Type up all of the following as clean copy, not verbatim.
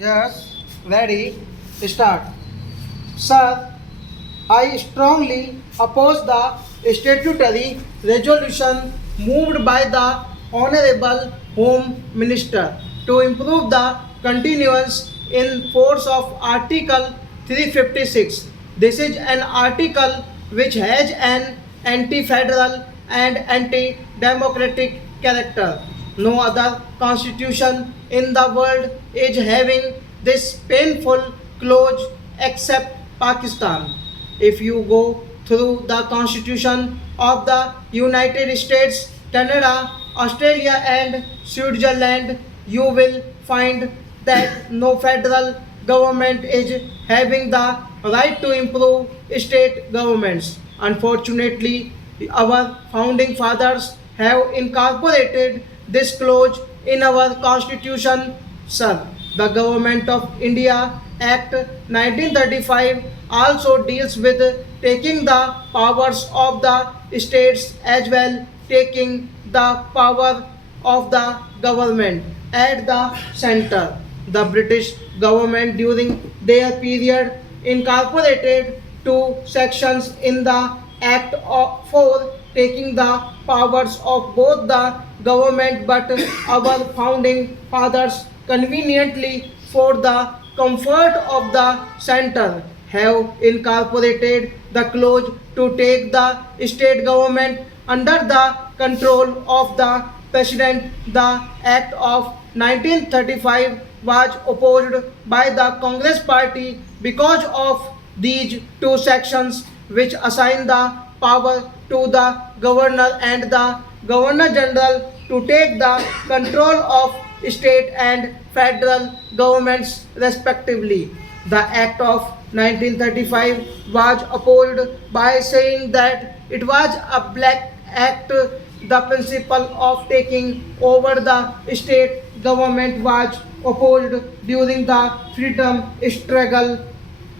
Yes, ready, start. Sir, I strongly oppose the statutory resolution moved by the Honorable Home Minister to improve the continuance in force of Article 356. This is an article which has an anti-federal and anti-democratic character. No other constitution in the world is having this painful clause except Pakistan. If you go through the constitution of the United States, Canada, Australia, and Switzerland, you will find that no federal government is having the right to improve state governments. Unfortunately, our founding fathers have incorporated this clause in our constitution, sir. The Government of India Act 1935 also deals with taking the powers of the states as well, taking the power of the government at the center. The British government during their period incorporated two sections in the Act for taking the powers of both the government, but our founding fathers conveniently for the comfort of the center have incorporated the clause to take the state government under the control of the president. The Act of 1935 was opposed by the Congress party because of these two sections which assign the power to the governor and the governor general to take the control of state and federal governments respectively. The Act of 1935 was opposed by saying that it was a black act. The principle of taking over the state government was opposed during the freedom struggle,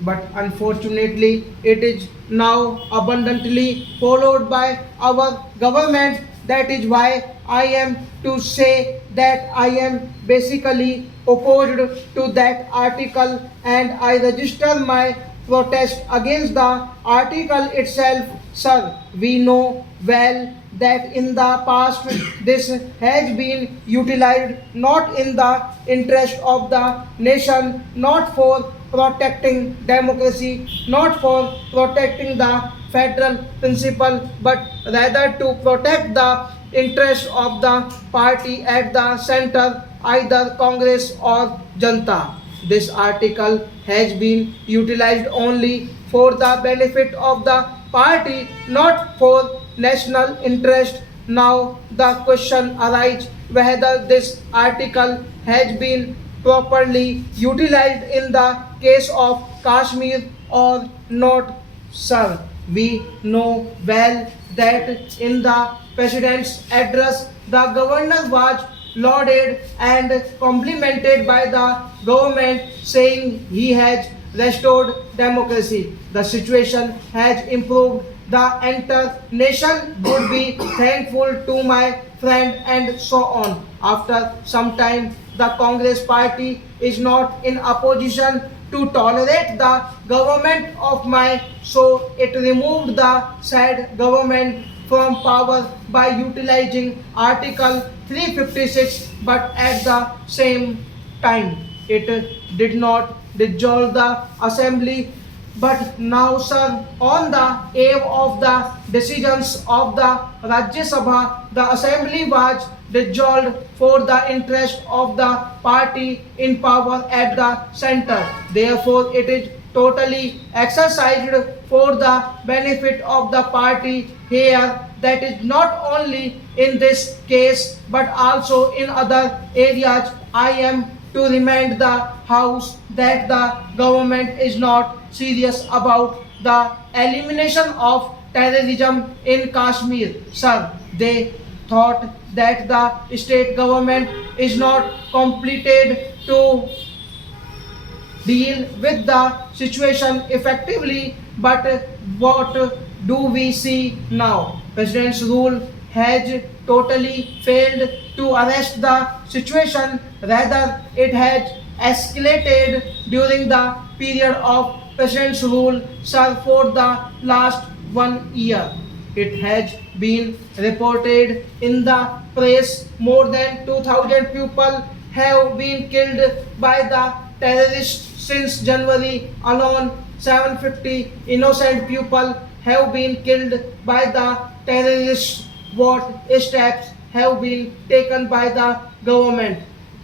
but unfortunately it is now abundantly followed by our government. That is why I am to say that I am basically opposed to that article, and I register my protest against the article itself. Sir, we know well that in the past this has been utilized not in the interest of the nation, not for protecting democracy, not for protecting the federal principle, but rather to protect the interest of the party at the center, either Congress or Janta. This article has been utilized only for the benefit of the party, not for national interest. Now the question arises whether this article has been properly utilized in the case of Kashmir or not, sir. We know well that in the president's address, the governor was lauded and complimented by the government, saying he has restored democracy. The situation has improved. The entire nation would be thankful to my friend, and so on. After some time, the Congress party is not in a position to tolerate the government of my, so it removed the said government from power by utilizing Article 356, but at the same time it did not dissolve the assembly. But now, sir, on the eve of the decisions of the Rajya Sabha, the assembly was dissolved for the interest of the party in power at the center. Therefore, it is totally exercised for the benefit of the party here. That is not only in this case but also in other areas. I am to remind the House that the government is not serious about the elimination of terrorism in Kashmir. Sir, they thought that the state government is not completed to deal with the situation effectively, but what do we see now? President's rule has totally failed to arrest the situation, rather it has escalated during the period of President's rule, sir, for the last 1 year. It has been reported in the press more than 2,000 people have been killed by the terrorists since January alone. 750 innocent people have been killed by the terrorists. What steps have been taken by the government?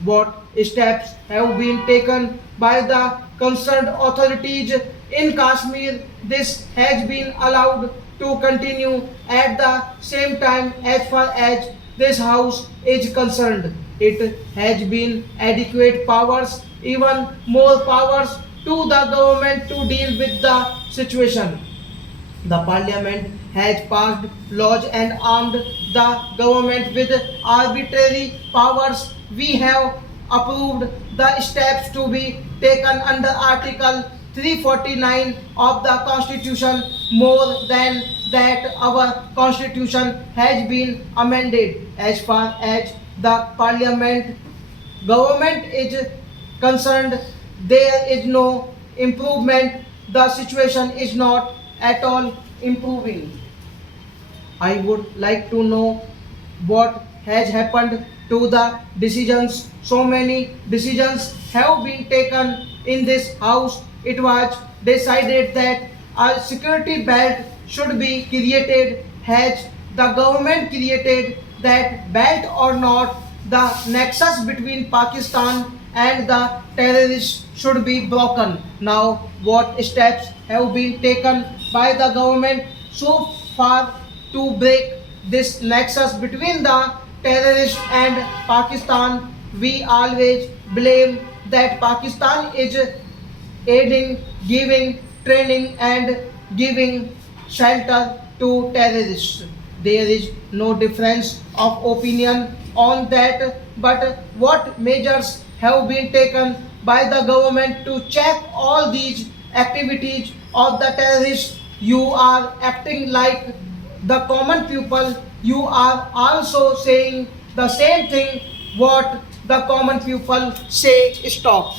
What steps have been taken by the concerned authorities in Kashmir? This has been allowed to continue. At the same time, as far as this house is concerned, it has been adequate powers, even more powers to the government to deal with the situation. The parliament has passed laws and armed the government with arbitrary powers. We have approved the steps to be taken under Article 349 of the Constitution. More than that, our Constitution has been amended. As far as the parliament government is concerned, there is no improvement. The situation is not at all improving. I would like to know what has happened to the decisions. So many decisions have been taken in this house. It was decided that a security belt should be created. Has the government created that belt or not? The nexus between Pakistan and the terrorists should be broken. Now, what steps have been taken by the government so far to break this nexus between the terrorists and Pakistan? We always blame that Pakistan is aiding, giving training and giving shelter to terrorists. There is no difference of opinion on that, but what measures have been taken by the government to check all these activities of the terrorists? You are acting like the common people. You are also saying the same thing what the common people say. Stop.